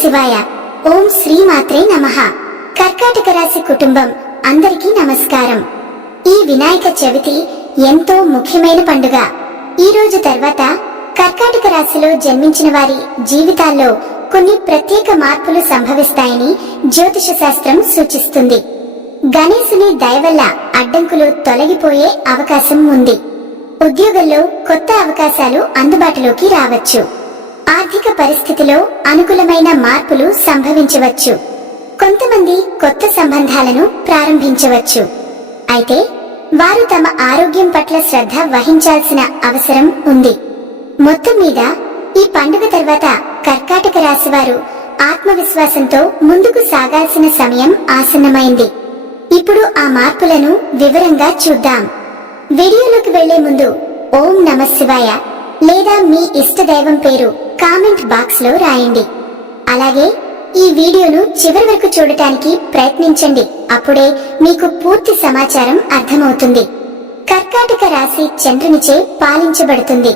శివాయ. ఓం శ్రీమాత్రే నమః. కర్కాటక రాశి కుటుంబం అందరికీ నమస్కారం. ఈ వినాయక చవితి ఎంతో ముఖ్యమైన పండుగ. ఈ రోజు తర్వాత కర్కాటక రాశిలో జన్మించిన వారి జీవితాల్లో కొన్ని ప్రత్యేక మార్పులు సంభవిస్తాయని జ్యోతిష శాస్త్రం సూచిస్తుంది. గణేశుని దయ వల్ల అడ్డంకులు తొలగిపోయే అవకాశం ఉంది. ఉద్యోగంలో కొత్త అవకాశాలు అందుబాటులోకి రావచ్చు. ఆర్థిక పరిస్థితిలో అనుకూలమైన మార్పులు సంభవించవచ్చు. కొంతమంది కొత్త సంబంధాలను ప్రారంభించవచ్చు. అయితే వారు తమ ఆరోగ్యం పట్ల శ్రద్ధ వహించాల్సిన అవసరం ఉంది. మొత్తం మీద ఈ పండుగ తర్వాత కర్కాటక రాశివారు ఆత్మవిశ్వాసంతో ముందుకు సాగాల్సిన సమయం ఆసన్నమైంది. ఇప్పుడు ఆ మార్పులను వివరంగా చూద్దాం. వీడియోలోకి వెళ్ళే ముందు ఓం నమ శివాయ లేదా మీ ఇష్ట దైవం పేరు కామెంట్ బాక్స్లో రాయండి. అలాగే ఈ వీడియోను చివరి వరకు చూడటానికి ప్రయత్నించండి. అప్పుడే మీకు పూర్తి సమాచారం అర్థమవుతుంది. కర్కాటక రాశి చంద్రునిచే పాలించబడుతుంది.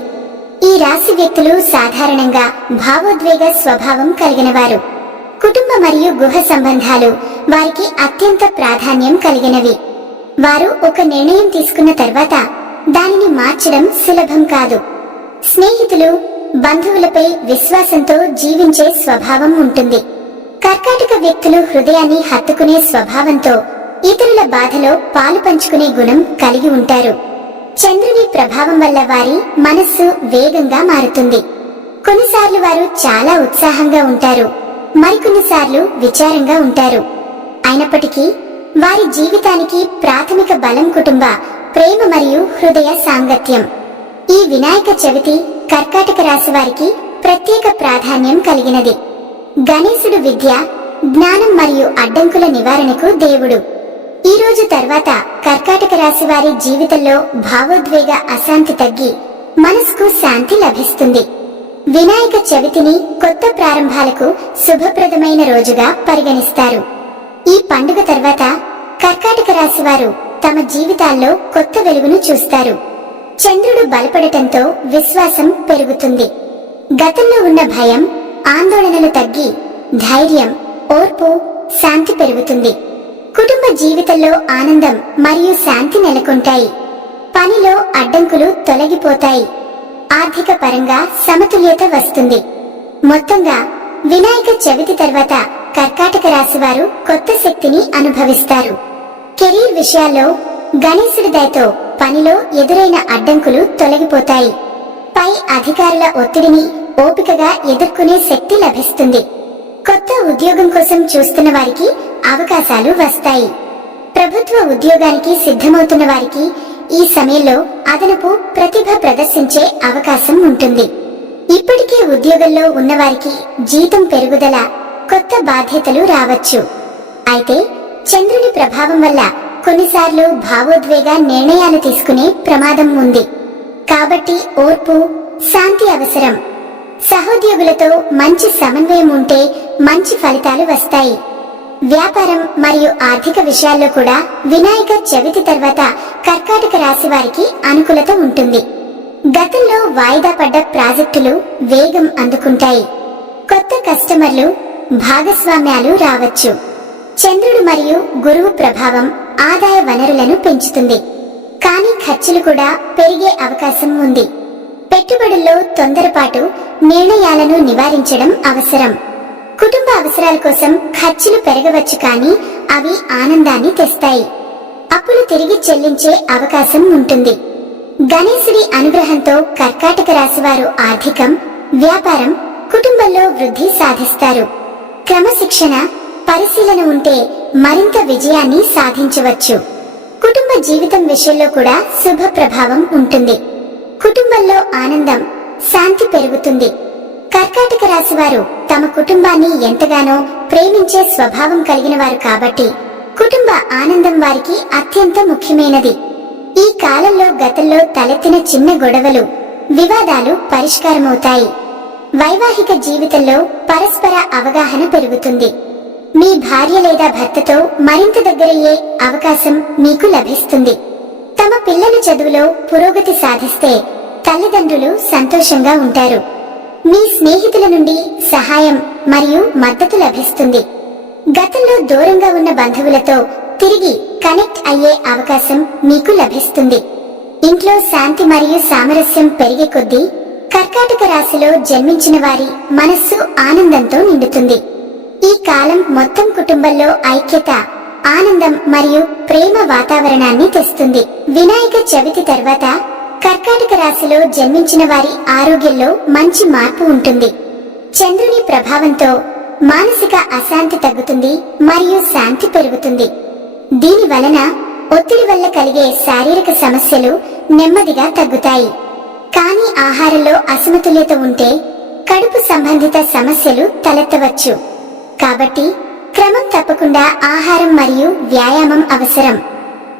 ఈ రాశి వ్యక్తులు సాధారణంగా భావోద్వేగ స్వభావం కలిగినవారు. కుటుంబ మరియు గుహ సంబంధాలు వారికి అత్యంత ప్రాధాన్యం కలిగినవి. వారు ఒక నిర్ణయం తీసుకున్న తర్వాత దానిని మార్చడం సులభం కాదు. స్నేహితులు బంధువులపై విశ్వాసంతో జీవించే స్వభావం ఉంటుంది. కర్కాటక వ్యక్తులు హృదయాన్ని హత్తుకునే స్వభావంతో ఇతరుల బాధలో పాలు పంచుకునే గుణం కలిగి ఉంటారు. చంద్రుని ప్రభావం వల్ల వారి మనస్సు వేగంగా మారుతుంది. కొన్నిసార్లు వారు చాలా ఉత్సాహంగా ఉంటారు. మరికొన్నిసార్లు విచారంగా ఉంటారు. అయినప్పటికీ వారి జీవితానికి ప్రాథమిక బలం కుటుంబ ప్రేమ మరియు హృదయ సాంగత్యం. ఈ వినాయక చవితి కర్కాటక రాశి వారికి ప్రత్యేక ప్రాధాన్యం కలిగినది. గణేశుడు విద్య జ్ఞానం మరియు అడ్డంకుల నివారణకు దేవుడు. ఈ రోజు తర్వాత కర్కాటక రాశి వారి జీవితంలో భావోద్వేగ అశాంతి తగ్గి మనసుకు శాంతి లభిస్తుంది. వినాయక చవితిని కొత్త ప్రారంభాలకు శుభప్రదమైన రోజుగా పరిగణిస్తారు. ఈ పండుగ తర్వాత కర్కాటక రాశి వారు తమ జీవితాల్లో కొత్త వెలుగును చూస్తారు. చంద్రుడు బలపడటంతో విశ్వాసం పెరుగుతుంది. గతంలో ఉన్న భయం ఆందోళనలు తగ్గి ధైర్యం ఓర్పు శాంతి పెరుగుతుంది. కుటుంబ జీవితంలో ఆనందం మరియు శాంతి నెలకొంటాయి. పనిలో అడ్డంకులు తొలగిపోతాయి. ఆర్థిక పరంగా సమతుల్యత వస్తుంది. మొత్తంగా వినాయక చవితి తర్వాత కర్కాటక రాశి వారు కొత్త శక్తిని అనుభవిస్తారు. కెరీర్ విషయాల్లో గణేశుడి దయతో పనిలో ఎదురైన అడ్డంకులు తొలగిపోతాయి. పై అధికారుల ఒత్తిడిని ఓపికగా ఎదుర్కొనే శక్తి లభిస్తుంది. కొత్త ఉద్యోగం కోసం చూస్తున్న వారికి అవకాశాలు వస్తాయి. ప్రభుత్వ ఉద్యోగానికి సిద్ధమవుతున్న వారికి ఈ సమయంలో అదనపు ప్రతిభ ప్రదర్శించే అవకాశం ఉంటుంది. ఇప్పటికే ఉద్యోగంలో ఉన్నవారికి జీతం పెరుగుదల కొత్త బాధ్యతలు రావచ్చు. అయితే చంద్రుని ప్రభావం వల్ల కొన్నిసార్లు భావోద్వేగ నిర్ణయాలు తీసుకునే ప్రమాదం ఉంది. కాబట్టి ఓర్పు శాంతి అవసరం. సహోద్యోగులతో మంచి సమన్వయం ఉంటే మంచి ఫలితాలు వస్తాయి. వ్యాపారం మరియు ఆర్థిక విషయాల్లో కూడా వినాయక చవితి తర్వాత కర్కాటక రాశి వారికి అనుకూలత ఉంటుంది. గతంలో వాయిదా పడ్డ ప్రాజెక్టులు వేగం అందుకుంటాయి. కొత్త కస్టమర్లు భాగస్వామ్యాలు రావచ్చు. చంద్రుడు మరియు గురువు ప్రభావం ఆదాయ వనరులను పెంచుతుంది. కానీ ఖర్చులు కూడా పెరిగే అవకాశం ఉంది. పెట్టుబడుల్లో తొందరపాటు నిర్ణయాలను నివారించడం అవసరం. కుటుంబ అవసరాల కోసం ఖర్చులు పెరగవచ్చు కానీ అవి ఆనందాన్ని తెస్తాయి. అప్పులు తిరిగి చెల్లించే అవకాశం ఉంటుంది. గణేశుడి అనుగ్రహంతో కర్కాటక రాశివారు ఆర్థికం వ్యాపారం కుటుంబంలో వృద్ధి సాధిస్తారు. క్రమశిక్షణ పరిశీలన ఉంటే మరింత విజయాన్ని సాధించవచ్చు. కుటుంబ జీవితం విషయంలో కూడా శుభ ప్రభావం ఉంటుంది. కుటుంబంలో ఆనందం శాంతి పెరుగుతుంది. కర్కాటక రాశి వారు తమ కుటుంబాన్ని ఎంతగానో ప్రేమించే స్వభావం కలిగిన వారు కాబట్టి కుటుంబ ఆనందం వారికి అత్యంత ముఖ్యమైనది. ఈ కాలంలో గతంలో తలెత్తిన చిన్న గొడవలు వివాదాలు పరిష్కారమవుతాయి. వైవాహిక జీవితంలో పరస్పర అవగాహన పెరుగుతుంది. మీ భార్య లేదా భర్తతో మరింత దగ్గరయ్యే అవకాశం మీకు లభిస్తుంది. తమ పిల్లల చదువులో పురోగతి సాధిస్తే తల్లిదండ్రులు సంతోషంగా ఉంటారు. మీ స్నేహితుల నుండి సహాయం మరియు మద్దతు లభిస్తుంది. గతంలో దూరంగా ఉన్న బంధువులతో తిరిగి కనెక్ట్ అయ్యే అవకాశం మీకు లభిస్తుంది. ఇంట్లో శాంతి మరియు సామరస్యం పెరిగే కొద్దీ కర్కాటక రాశిలో జన్మించిన వారి మనస్సు ఆనందంతో నిండుతుంది. ఈ కాలం మొత్తం కుటుంబంలో ఐక్యత ఆనందం మరియు ప్రేమ వాతావరణాన్ని తెస్తుంది. వినాయక చవితి తర్వాత కర్కాటక రాశిలో జన్మించిన వారి ఆరోగ్యంలో మంచి మార్పు ఉంటుంది. చంద్రుని ప్రభావంతో మానసిక అశాంతి తగ్గుతుంది మరియు శాంతి పెరుగుతుంది. దీని వలన ఒత్తిడి వల్ల కలిగే శారీరక సమస్యలు నెమ్మదిగా తగ్గుతాయి. కానీ ఆహారంలో అసమతుల్యత ఉంటే కడుపు సంబంధిత సమస్యలు తలెత్తవచ్చు. కాబట్టి క్రమం తప్పకుండా ఆహారం మరియు వ్యాయామం అవసరం.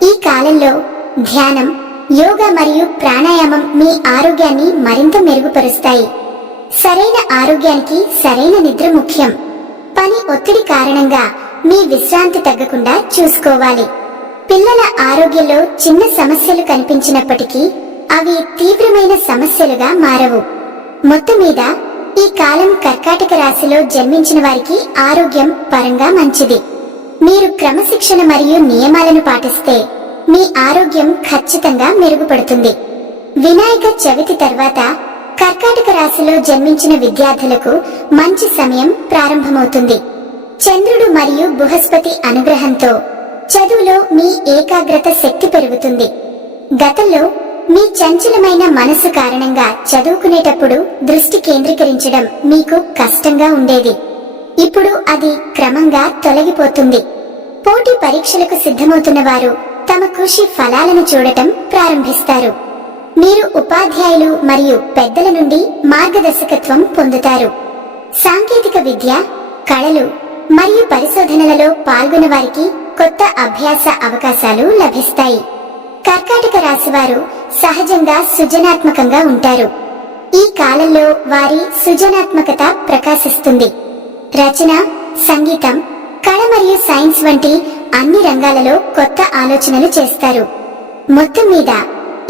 ఈ కాలంలో ధ్యానం యోగా మరియు ప్రాణాయామం మీ ఆరోగ్యాన్ని మరింత మెరుగుపరుస్తాయి. సరైన ఆరోగ్యానికి సరైన నిద్ర ముఖ్యం. పని ఒత్తిడి కారణంగా మీ విశ్రాంతి తగ్గకుండా చూసుకోవాలి. పిల్లల ఆరోగ్యంలో చిన్న సమస్యలు కనిపించినప్పటికీ అవి తీవ్రమైన సమస్యలుగా మారవు. మొత్తం మీద ఈ కాలం కర్కాటక రాశిలో జన్మించిన వారికి ఆరోగ్యం పరంగా మంచిది. మీరు క్రమశిక్షణ మరియు నియమాలను పాటిస్తే మీ ఆరోగ్యం ఖచ్చితంగా మెరుగుపడుతుంది. వినాయక చవితి తర్వాత కర్కాటక రాశిలో జన్మించిన విద్యార్థులకు మంచి సమయం ప్రారంభమవుతుంది. చంద్రుడు మరియు బృహస్పతి అనుగ్రహంతో చదువులో మీ ఏకాగ్రత శక్తి పెరుగుతుంది. గతంలో మీ చంచలమైన మనసు కారణంగా చదువుకునేటప్పుడు దృష్టి కేంద్రీకరించడం మీకు కష్టంగా ఉండేది. ఇప్పుడు అది క్రమంగా తొలగిపోతుంది. పోటీ పరీక్షలకు సిద్ధమవుతున్న వారు తమ కృషి ఫలాలను చూడటం ప్రారంభిస్తారు. మీరు ఉపాధ్యాయులు మరియు పెద్దల నుండి మార్గదర్శకత్వం పొందుతారు. సాంకేతిక విద్య కళలు మరియు పరిశోధనలలో పాల్గొన్న వారికి కొత్త అభ్యాస అవకాశాలు లభిస్తాయి. కర్కాటక రాశివారు సహజంగా సృజనాత్మకంగా ఉంటారు. ఈ కాలంలో వారి సృజనాత్మకత ప్రకాశిస్తుంది. రచన సంగీతం కళ మరియు సైన్స్ వంటి అన్ని రంగాలలో కొత్త ఆలోచనలు చేస్తారు. మొత్తం మీద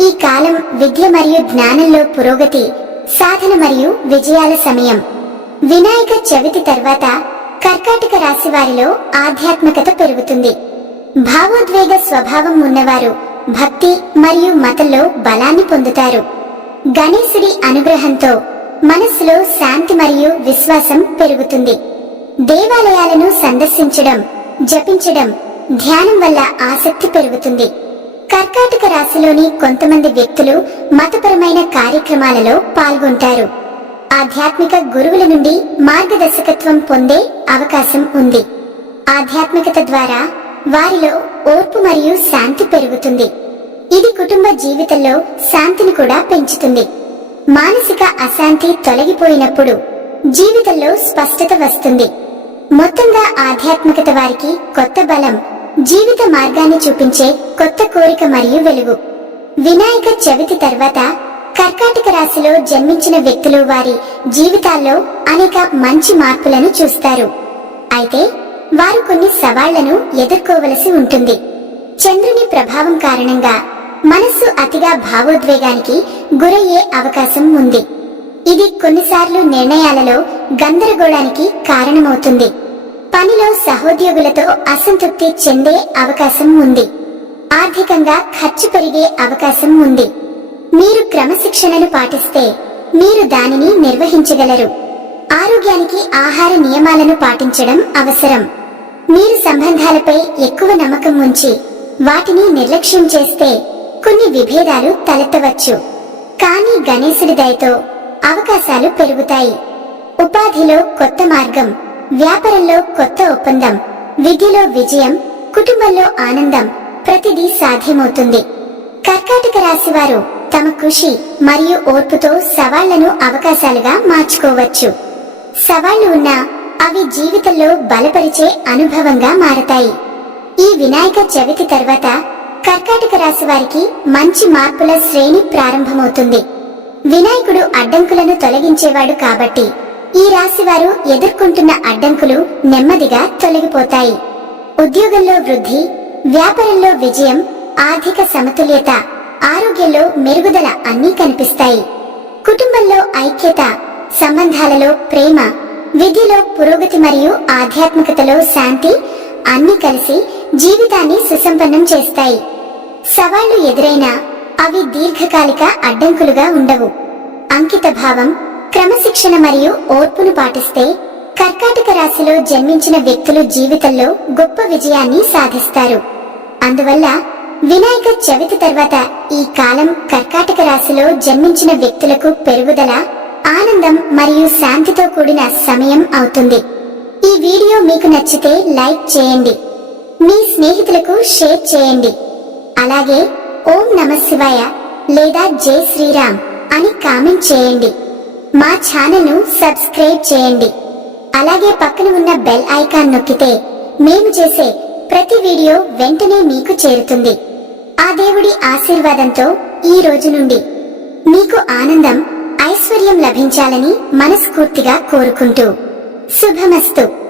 ఈ కాలం విద్య మరియు జ్ఞానంలో పురోగతి సాధన మరియు విజయాల సమయం. వినాయక చవితి తర్వాత కర్కాటక రాశి వారిలో ఆధ్యాత్మికత పెరుగుతుంది. భావోద్వేగ స్వభావం ఉన్నవారు భక్తి మరియు మతంలో బలాన్ని పొందుతారు. గణేశుడి అనుగ్రహంతో మనస్సులో శాంతి మరియు విశ్వాసం పెరుగుతుంది. దేవాలయాలను సందర్శించడం జపించడం ధ్యానం వల్ల ఆసక్తి పెరుగుతుంది. కర్కాటక రాశిలోని కొంతమంది వ్యక్తులు మతపరమైన కార్యక్రమాలలో పాల్గొంటారు. ఆధ్యాత్మిక గురువుల నుండి మార్గదర్శకత్వం పొందే అవకాశం ఉంది. ఆధ్యాత్మికత ద్వారా వారిలో ఓర్పు మరియు శాంతి పెరుగుతుంది. ఇది కుటుంబ జీవితంలో శాంతిని కూడా పెంచుతుంది. మానసిక అశాంతి తొలగిపోయినప్పుడు జీవితంలో స్పష్టత వస్తుంది. మొత్తంగా ఆధ్యాత్మికత వారికి కొత్త బలం జీవిత మార్గాన్ని చూపించే కొత్త కోరిక మరియు వెలుగు. వినాయక చవితి తర్వాత కర్కాటక రాశిలో జన్మించిన వ్యక్తులు వారి జీవితాల్లో అనేక మంచి మార్పులను చూస్తారు. అయితే వారు కొన్ని సవాళ్ళను ఎదుర్కోవలసి ఉంటుంది. చంద్రుని ప్రభావం కారణంగా మనస్సు అతిగా భావోద్వేగానికి గురయ్యే అవకాశం ఉంది. ఇది కొన్నిసార్లు నిర్ణయాలలో గందరగోళానికి కారణమవుతుంది. పనిలో సహోద్యోగులతో అసంతృప్తి చెందే అవకాశం ఉంది. ఆర్థికంగా ఖర్చు పెరిగే అవకాశం ఉంది. మీరు క్రమశిక్షణను పాటిస్తే మీరు దానిని నిర్వహించగలరు. ఆరోగ్యానికి ఆహార నియమాలను పాటించడం అవసరం. మీరు సంబంధాలపై ఎక్కువ నమ్మకం ఉంచి వాటిని నిర్లక్ష్యం చేస్తే కొన్ని విభేదాలు తలెత్తవచ్చు. కానీ గణేశుడి దయతో అవకాశాలు పెరుగుతాయి. ఉపాధిలో కొత్త మార్గం వ్యాపారంలో కొత్త ఒప్పందం విద్యలో విజయం కుటుంబంలో ఆనందం ప్రతిదీ సాధ్యమవుతుంది. కర్కాటక రాశి వారు తమ కృషి మరియు ఓర్పుతో సవాళ్ళను అవకాశాలుగా మార్చుకోవచ్చు. సవాళ్ళు ఉన్నా అవి జీవితంలో బలపరిచే అనుభవంగా మారతాయి. ఈ వినాయక చవితి తర్వాత కర్కాటక రాశి వారికి మంచి మార్పుల శ్రేణి ప్రారంభమవుతుంది. వినాయకుడు అడ్డంకులను తొలగించేవాడు కాబట్టి ఈ రాశి వారు ఎదుర్కొంటున్న అడ్డంకులు నెమ్మదిగా తొలగిపోతాయి. ఉద్యోగంలో వృద్ధి వ్యాపారంలో విజయం ఆర్థిక సమతుల్యత ఆరోగ్యంలో మెరుగుదల అన్నీ కనిపిస్తాయి. కుటుంబంలో ఐక్యత సంబంధాలలో ప్రేమ విధిలో పురోగతి మరియు ఆధ్యాత్మికతలో శాంతి అన్ని కలిసి జీవితాన్ని సుసంపన్నం చేస్తాయి. సవాళ్ళు ఎదురైనా అవి దీర్ఘకాలిక అడ్డంకులుగా ఉండవు. అంకిత భావం క్రమశిక్షణ మరియు ఓర్పును పాటిస్తే కర్కాటక రాశిలో జన్మించిన వ్యక్తులు జీవితంలో గొప్ప విజయాన్ని సాధిస్తారు. అందువల్ల వినాయక చవితి తర్వాత ఈ కాలం కర్కాటక రాశిలో జన్మించిన వ్యక్తులకు పెరుగుదల ఆనందం మరియు శాంతితో కూడిన సమయం అవుతుంది. ఈ వీడియో మీకు నచ్చితే లైక్ చేయండి. మీ స్నేహితులకు షేర్ చేయండి. అలాగే ఓం నమ శివాయ లేదా జై శ్రీరామ్ అని కామెంట్ చేయండి. మా ఛానల్ను సబ్స్క్రైబ్ చేయండి. అలాగే పక్కన ఉన్న బెల్ ఐకాన్ నొక్కితే మేము చేసే ప్రతి వీడియో వెంటనే మీకు చేరుతుంది. ఆ దేవుడి ఆశీర్వాదంతో ఈ రోజు నుండి మీకు ఆనందం ఐశ్వర్యం లభించాలని మనస్ఫూర్తిగా కోరుకుంటూ. శుభమస్తు.